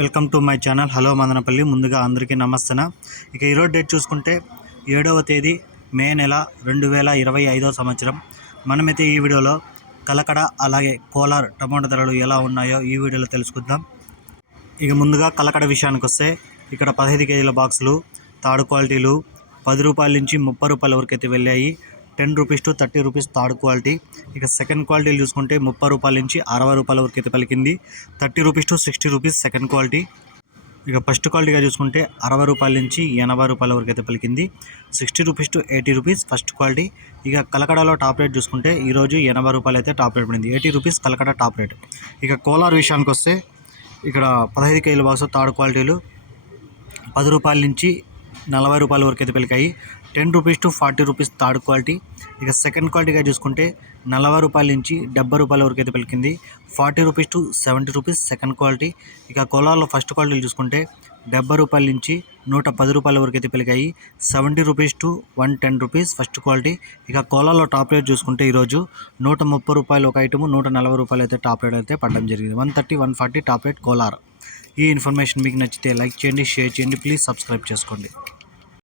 Welcome to my channel. Hello Madanapalle. ముందుగా అందరికీ నమస్తే. ఇక ఈరోజు డేట్ చూసుకుంటే 7వ తేదీ మే నెల 2025 సంవత్సరం. మనమైతే ఈ వీడియోలో కలకడ అలాగే కోలార్ టమాటా ధరలు ఎలా ఉన్నాయో ఈ వీడియోలో తెలుసుకుందాం. ఇక ముందుగా కలకడ విషయానికి వస్తే ఇక్కడ 15 కేజీల బాక్సులు థర్డ్ క్వాలిటీలు 10 రూపాయల నుంచి 30 రూపాయల వరకు అయితే వెళ్ళాయి. 10 rupees to 30 rupees third quality. ఇక సెకండ్ క్వాలిటీలు చూసుకుంటే 30 రూపాయల నుంచి 60 రూపాయల వరకు అయితే పలికింది. 30 rupees to 60 rupees second quality. ఇక ఫస్ట్ క్వాలిటీగా చూసుకుంటే 60 రూపాయల నుంచి 80 రూపాయల వరకు అయితే పలికింది. 60 rupees to 80 rupees first quality. ఇక కలకడలో టాప్ రేట్ చూసుకుంటే ఈరోజు 80 రూపాయలు అయితే టాప్ రేట్ పడింది. 80 రూపీస్ కలకడ టాప్ రేట్. ఇక కోలార్ విషయానికి వస్తే ఇక్కడ 15 కేజీల బాక్స్ థర్డ్ క్వాలిటీలు 10 రూపాయల నుంచి 40 రూపాయల వరకు అయితే పలికాయి. 10 rupees to 40 rupees third quality. ఇక సెకండ్ క్వాలిటీగా చూసుకుంటే 40 రూపాయల నుంచి 70 రూపాయల వరకు అయితే పలికింది. 40 rupees to 70 rupees second quality. ఇక కోలార్లో ఫస్ట్ క్వాలిటీలు చూసుకుంటే 70 రూపాయల నుంచి 110 రూపాయల వరకు అయితే పలికాయి. 70 rupees to 110 rupees first quality. ఇక కోలార్లో టాప్ రేట్ చూసుకుంటే ఈరోజు 130 రూపాయలు ఒక ఐటము, 140 రూపాయలు అయితే టాప్ రేట్ అయితే పడడం జరిగింది. 130, 140 టాప్ రేట్ కోలార్. ఈ ఇన్ఫర్మేషన్ మీకు నచ్చితే లైక్ చేయండి, షేర్ చేయండి, ప్లీజ్ సబ్స్క్రైబ్ చేసుకోండి.